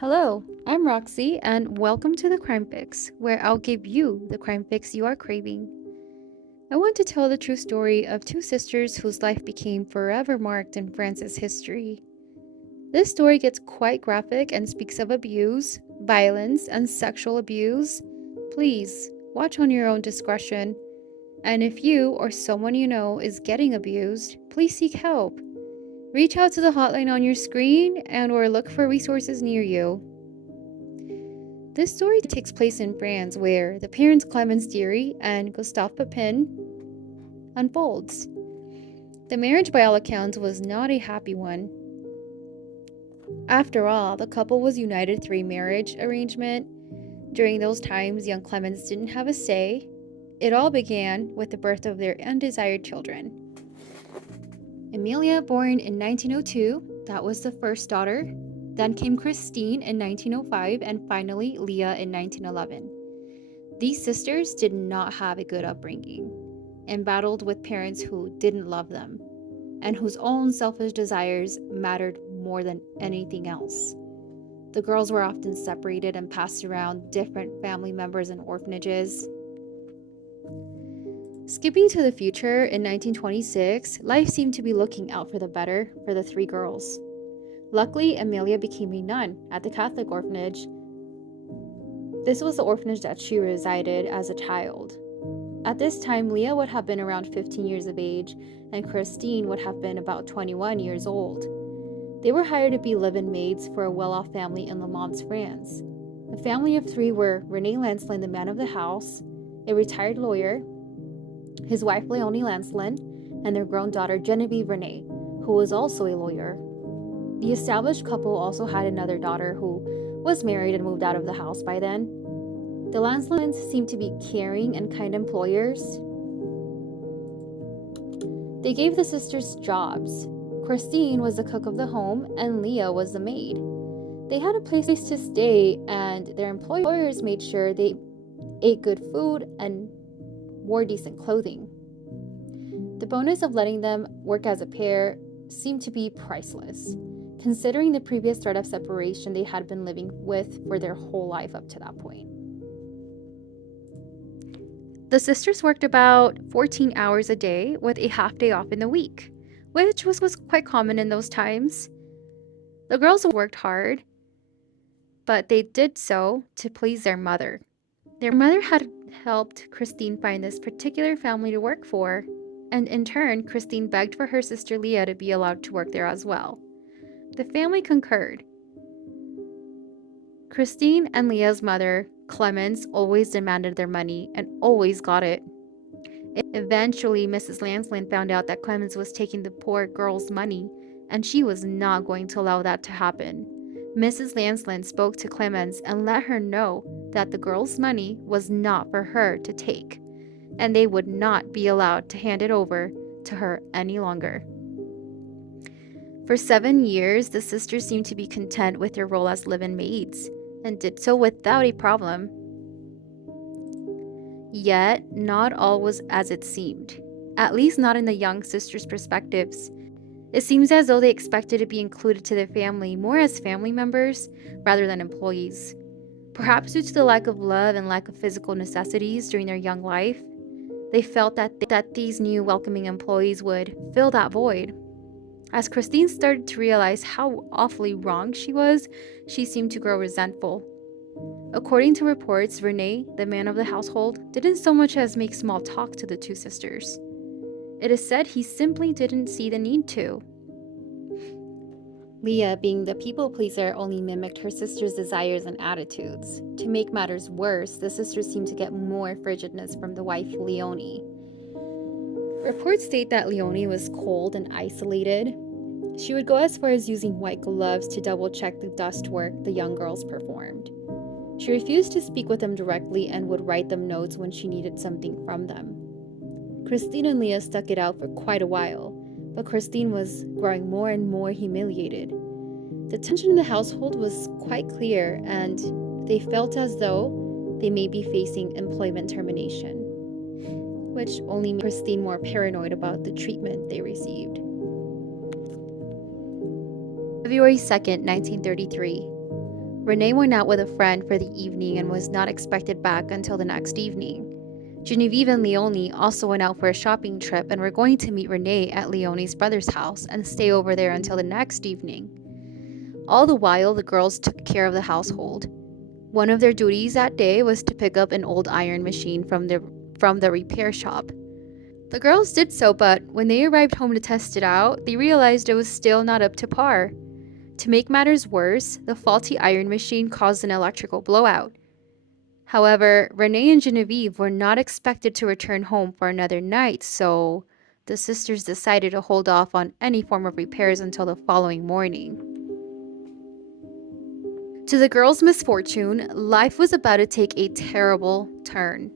Hello, I'm Roxy, and welcome to the Crime Fix, where I'll give you the crime fix you are craving. I want to tell the true story of two sisters whose life became forever marked in France's history. This story gets quite graphic and speaks of abuse, violence, and sexual abuse. Please watch on your own discretion. And if you or someone you know is getting abused, please seek help. Reach out to the hotline on your screen and or look for resources near you. This story takes place in France, where the parents Clemence Deary and Gustave Papin unfolds. The marriage, by all accounts, was not a happy one. After all, the couple was united through a marriage arrangement. During those times, young Clemence didn't have a say. It all began with the birth of their undesired children. Emilia, born in 1902, that was the first daughter. Then came Christine in 1905, and finally Leah in 1911. These sisters did not have a good upbringing and battled with parents who didn't love them and whose own selfish desires mattered more than anything else. The girls were often separated and passed around different family members in orphanages. Skipping to the future, in 1926, life seemed to be looking out for the better for the three girls. Luckily, Amelia became a nun at the Catholic orphanage. This was the orphanage that she resided as a child. At this time, Leah would have been around 15 years of age, and Christine would have been about 21 years old. They were hired to be live-in maids for a well-off family in Le Mans, France. The family of three were René Lancelin, the man of the house, a retired lawyer, his wife Leonie Lancelin, and their grown daughter Genevieve René, who was also a lawyer. The established couple also had another daughter who was married and moved out of the house by then. The Lancelins seemed to be caring and kind employers. They gave the sisters jobs. Christine was the cook of the home, and Leah was the maid. They had a place to stay, and their employers made sure they ate good food and wore decent clothing. The bonus of letting them work as a pair seemed to be priceless, considering the previous threat of separation they had been living with for their whole life up to that point. The sisters worked about 14 hours a day with a half day off in the week, which was quite common in those times. The girls worked hard, but they did so to please their mother. Their mother had helped Christine find this particular family to work for, and in turn, Christine begged for her sister Leah to be allowed to work there as well. The family concurred. Christine and Leah's mother, Clemence, always demanded their money and always got it. Eventually, Mrs. Lancelin found out that Clemence was taking the poor girl's money, and she was not going to allow that to happen. Mrs. Lancelin spoke to Clemence and let her know that the girl's money was not for her to take, and they would not be allowed to hand it over to her any longer. For 7 years, the sisters seemed to be content with their role as live-in maids, and did so without a problem. Yet, not all was as it seemed, at least not in the young sisters' perspectives. It seems as though they expected to be included to their family more as family members rather than employees. Perhaps due to the lack of love and lack of physical necessities during their young life, they felt that these new welcoming employees would fill that void. As Christine started to realize how awfully wrong she was, she seemed to grow resentful. According to reports, René, the man of the household, didn't so much as make small talk to the two sisters. It is said he simply didn't see the need to. Leah, being the people pleaser, only mimicked her sister's desires and attitudes. To make matters worse, the sisters seemed to get more frigidness from the wife Leonie. Reports state that Leonie was cold and isolated. She would go as far as using white gloves to double-check the dust work the young girls performed. She refused to speak with them directly and would write them notes when she needed something from them. Christine and Leah stuck it out for quite a while, but Christine was growing more and more humiliated. The tension in the household was quite clear, and they felt as though they may be facing employment termination, which only made Christine more paranoid about the treatment they received. February 2nd, 1933. Renee went out with a friend for the evening and was not expected back until the next evening. Genevieve and Leonie also went out for a shopping trip and were going to meet Renee at Leonie's brother's house and stay over there until the next evening. All the while, the girls took care of the household. One of their duties that day was to pick up an old iron machine from the repair shop. The girls did so, but when they arrived home to test it out, they realized it was still not up to par. To make matters worse, the faulty iron machine caused an electrical blowout. However, Renee and Genevieve were not expected to return home for another night, so the sisters decided to hold off on any form of repairs until the following morning. To the girls' misfortune, life was about to take a terrible turn.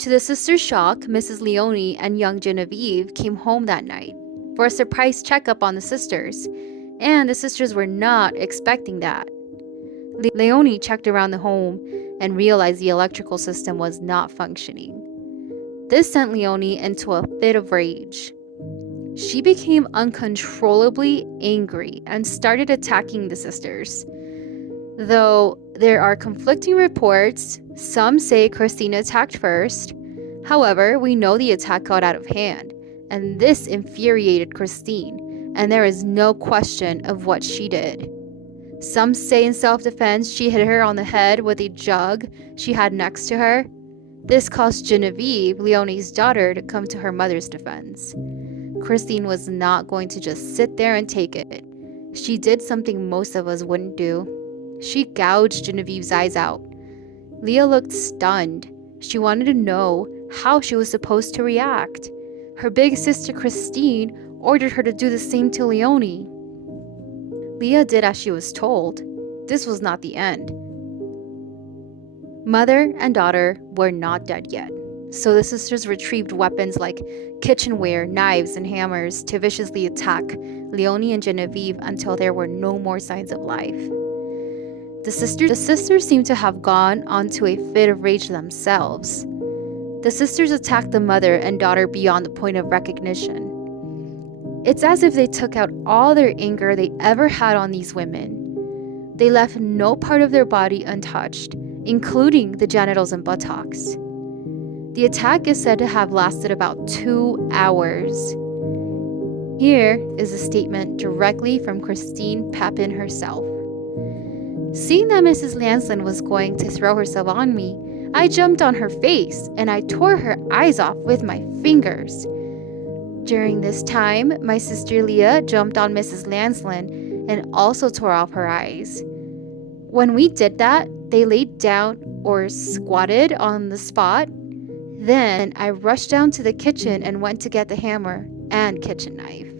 To the sisters' shock, Mrs. Leonie and young Genevieve came home that night for a surprise checkup on the sisters, and the sisters were not expecting that. Leonie checked around the home and realized the electrical system was not functioning. This sent Leonie into a fit of rage. She became uncontrollably angry and started attacking the sisters. Though there are conflicting reports, some say Christine attacked first. However, we know the attack got out of hand, and this infuriated Christine, and there is no question of what she did. Some say in self-defense she hit her on the head with a jug she had next to her. This caused Genevieve, Leonie's daughter, to come to her mother's defense. Christine was not going to just sit there and take it. She did something most of us wouldn't do. She gouged Genevieve's eyes out. Leah looked stunned. She wanted to know how she was supposed to react. Her big sister Christine ordered her to do the same to Leonie. Leah did as she was told. This was not the end. Mother and daughter were not dead yet, so the sisters retrieved weapons like kitchenware, knives, and hammers to viciously attack Leonie and Genevieve until there were no more signs of life. The sisters seemed to have gone onto a fit of rage themselves. The sisters attacked the mother and daughter beyond the point of recognition. It's as if they took out all their anger they ever had on these women. They left no part of their body untouched, including the genitals and buttocks. The attack is said to have lasted about 2 hours. Here is a statement directly from Christine Papin herself. Seeing that Mrs. Lanslin was going to throw herself on me, I jumped on her face and I tore her eyes off with my fingers. During this time, my sister Leah jumped on Mrs. Lanslin and also tore off her eyes. When we did that, they laid down or squatted on the spot. Then I rushed down to the kitchen and went to get the hammer and kitchen knife.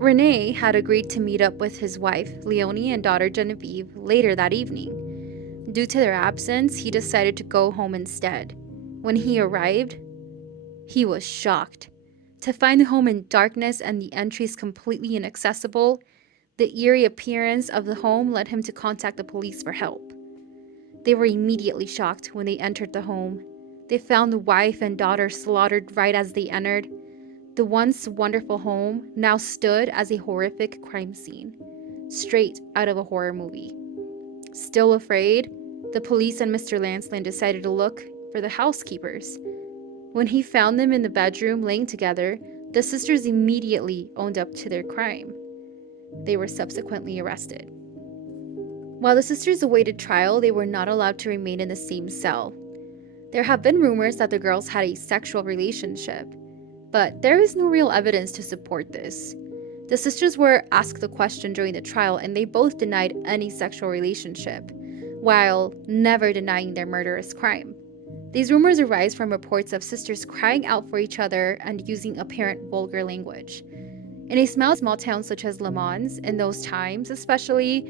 Renee had agreed to meet up with his wife, Leonie, and daughter Genevieve later that evening. Due to their absence, he decided to go home instead. When he arrived, he was shocked. To find the home in darkness and the entries completely inaccessible, the eerie appearance of the home led him to contact the police for help. They were immediately shocked when they entered the home. They found the wife and daughter slaughtered right as they entered. The once wonderful home now stood as a horrific crime scene, straight out of a horror movie. Still afraid, the police and Mr. Lanslin decided to look for the housekeepers. When he found them in the bedroom laying together, the sisters immediately owned up to their crime. They were subsequently arrested. While the sisters awaited trial, they were not allowed to remain in the same cell. There have been rumors that the girls had a sexual relationship, but there is no real evidence to support this. The sisters were asked the question during the trial, and they both denied any sexual relationship, while never denying their murderous crime. These rumors arise from reports of sisters crying out for each other and using apparent vulgar language. In a small town such as Le Mans, in those times especially,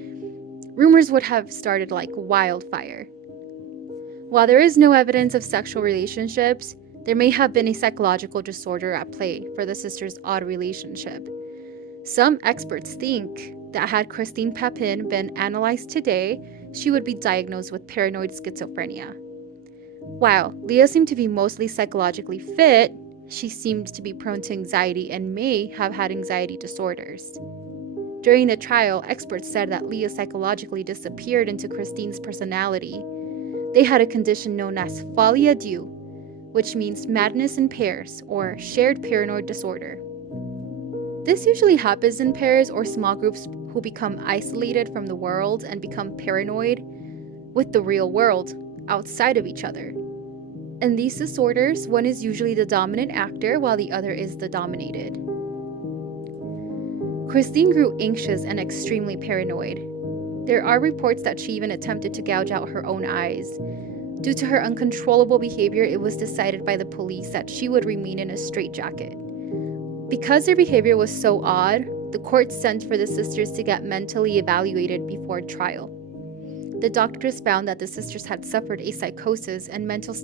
rumors would have started like wildfire. While there is no evidence of sexual relationships, there may have been a psychological disorder at play for the sisters' odd relationship. Some experts think that had Christine Papin been analyzed today, she would be diagnosed with paranoid schizophrenia. While Leah seemed to be mostly psychologically fit, she seemed to be prone to anxiety and may have had anxiety disorders. During the trial, experts said that Leah psychologically disappeared into Christine's personality. They had a condition known as folie à deux, which means madness in pairs or shared paranoid disorder. This usually happens in pairs or small groups who become isolated from the world and become paranoid with the real world outside of each other. In these disorders, one is usually the dominant actor while the other is the dominated. Christine grew anxious and extremely paranoid. There are reports that she even attempted to gouge out her own eyes. Due to her uncontrollable behavior, it was decided by the police that she would remain in a straitjacket. Because their behavior was so odd, the court sent for the sisters to get mentally evaluated before trial. The doctors found that the sisters had suffered a psychosis and mental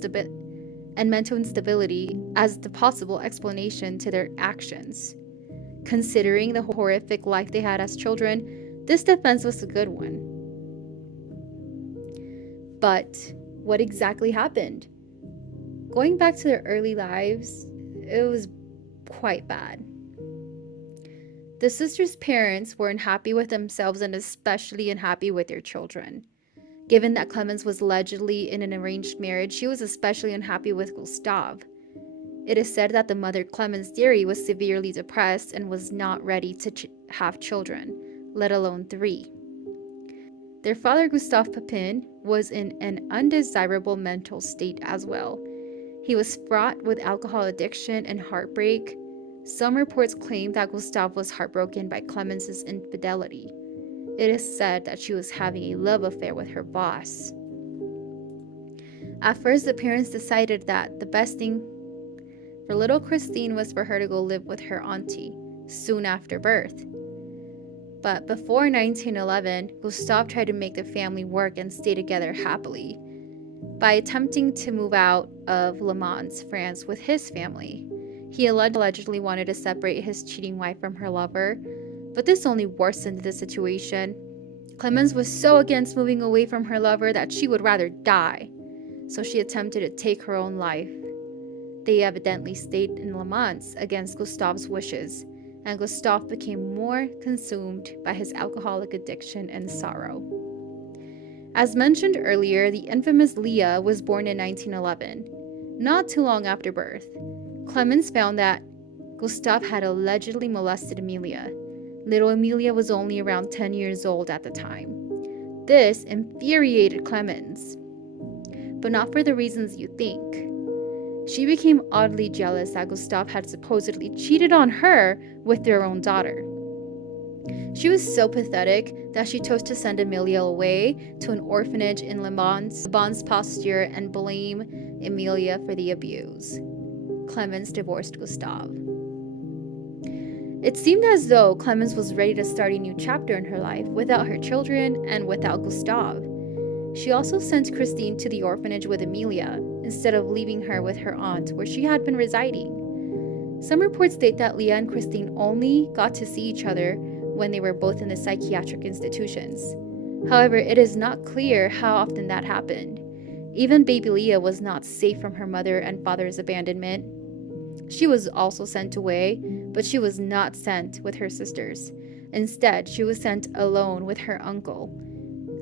instability as the possible explanation to their actions. Considering the horrific life they had as children, this defense was a good one. But what exactly happened? Going back to their early lives, it was quite bad. The sisters' parents were unhappy with themselves and especially unhappy with their children. Given that Clemens was allegedly in an arranged marriage, she was especially unhappy with Gustave. It is said that the mother, Clemens Deary, was severely depressed and was not ready to have children, let alone 3. Their father, Gustave Papin, was in an undesirable mental state as well. He was fraught with alcohol addiction and heartbreak. Some reports claim that Gustave was heartbroken by Clemens's infidelity. It is said that she was having a love affair with her boss. At first, the parents decided that the best thing for little Christine was for her to go live with her auntie soon after birth. But before 1911, Gustave tried to make the family work and stay together happily by attempting to move out of Le Mans, France with his family. He allegedly wanted to separate his cheating wife from her lover, but this only worsened the situation. Clemens was so against moving away from her lover that she would rather die, so she attempted to take her own life. They evidently stayed in Le Mans against Gustave's wishes, and Gustave became more consumed by his alcoholic addiction and sorrow. As mentioned earlier, the infamous Leah was born in 1911, not too long after birth. Clemens found that Gustave had allegedly molested Amelia. Little Amelia was only around 10 years old at the time. This infuriated Clemens, but not for the reasons you think. She became oddly jealous that Gustave had supposedly cheated on her with their own daughter. She was so pathetic that she chose to send Amelia away to an orphanage in Le Mans Pasteur and blame Amelia for the abuse. Clemens divorced Gustave. It seemed as though Clemens was ready to start a new chapter in her life without her children and without Gustave. She also sent Christine to the orphanage with Amelia, instead of leaving her with her aunt where she had been residing. Some reports state that Leah and Christine only got to see each other when they were both in the psychiatric institutions. However, it is not clear how often that happened. Even baby Leah was not safe from her mother and father's abandonment. She was also sent away, but she was not sent with her sisters. Instead, she was sent alone with her uncle.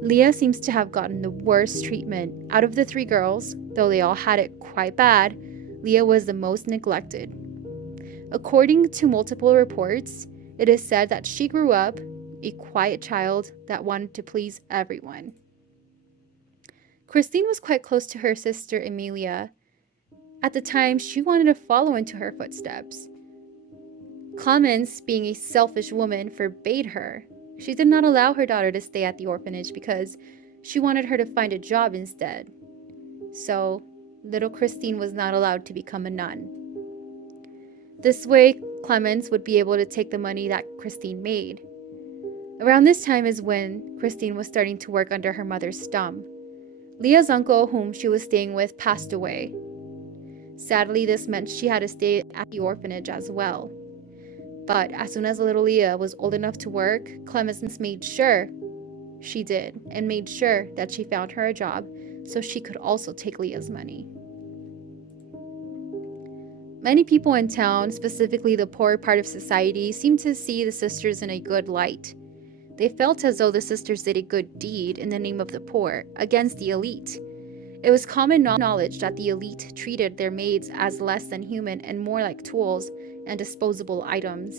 Leah seems to have gotten the worst treatment. Out of the 3 girls, though they all had it quite bad, Leah was the most neglected. According to multiple reports, it is said that she grew up a quiet child that wanted to please everyone. Christine was quite close to her sister Amelia. At the time, she wanted to follow into her footsteps. Clemens, being a selfish woman, forbade her. She did not allow her daughter to stay at the orphanage because she wanted her to find a job instead. So, little Christine was not allowed to become a nun. This way, Clemens would be able to take the money that Christine made. Around this time is when Christine was starting to work under her mother's thumb. Leah's uncle, whom she was staying with, passed away. Sadly, this meant she had to stay at the orphanage as well. But as soon as little Leah was old enough to work, Clemens made sure she did, and made sure that she found her a job so she could also take Leah's money. Many people in town, specifically the poorer part of society, seemed to see the sisters in a good light. They felt as though the sisters did a good deed in the name of the poor against the elite. It was common knowledge that the elite treated their maids as less than human and more like tools and disposable items.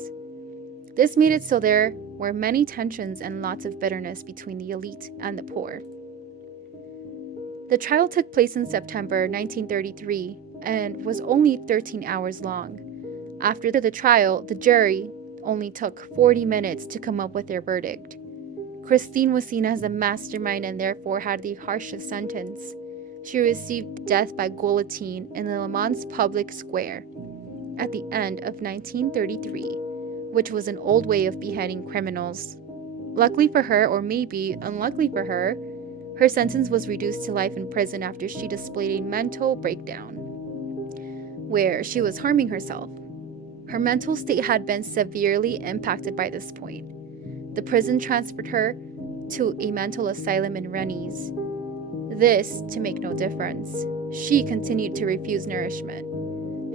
This made it so there were many tensions and lots of bitterness between the elite and the poor. The trial took place in September 1933 and was only 13 hours long. After the trial, the jury only took 40 minutes to come up with their verdict. Christine was seen as the mastermind and therefore had the harshest sentence. She received death by guillotine in the Le Mans public square at the end of 1933, which was an old way of beheading criminals. Luckily for her, or maybe unluckily for her, her sentence was reduced to life in prison after she displayed a mental breakdown, where she was harming herself. Her mental state had been severely impacted by this point. The prison transferred her to a mental asylum in Rennes. This to make no difference. She continued to refuse nourishment.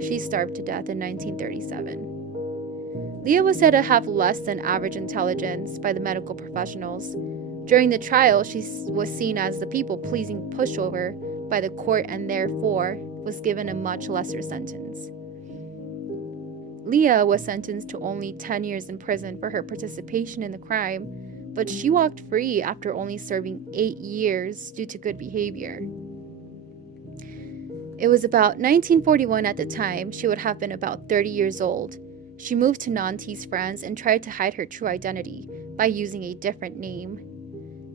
She starved to death in 1937. Leah was said to have less than average intelligence by the medical professionals. During the trial, she was seen as the people-pleasing pushover by the court and therefore was given a much lesser sentence. Leah was sentenced to only 10 years in prison for her participation in the crime, but she walked free after only serving 8 years due to good behavior. It was about 1941 at the time. She would have been about 30 years old. She moved to Nantes, France, and tried to hide her true identity by using a different name.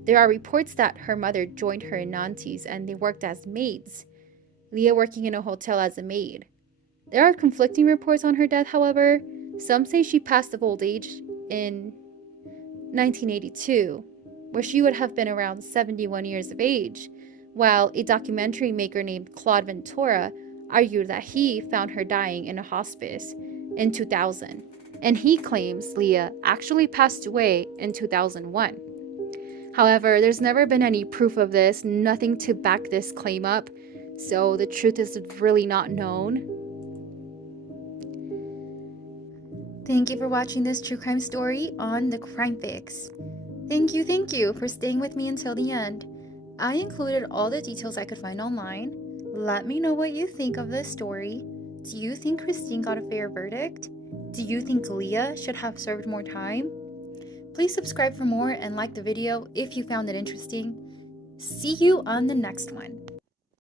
There are reports that her mother joined her in Nantes and they worked as maids, Leah working in a hotel as a maid. There are conflicting reports on her death, however. Some say she passed of old age in 1982, where she would have been around 71 years of age, while a documentary maker named Claude Ventura argued that he found her dying in a hospice in 2000, and he claims Leah actually passed away in 2001. However, there's never been any proof of this, nothing to back this claim up, so the truth is really not known. Thank you for watching this true crime story on The Crime Fix. Thank you for staying with me until the end. I included all the details I could find online. Let me know what you think of this story. Do you think Christine got a fair verdict? Do you think Leah should have served more time? Please subscribe for more and like the video if you found it interesting. See you on the next one.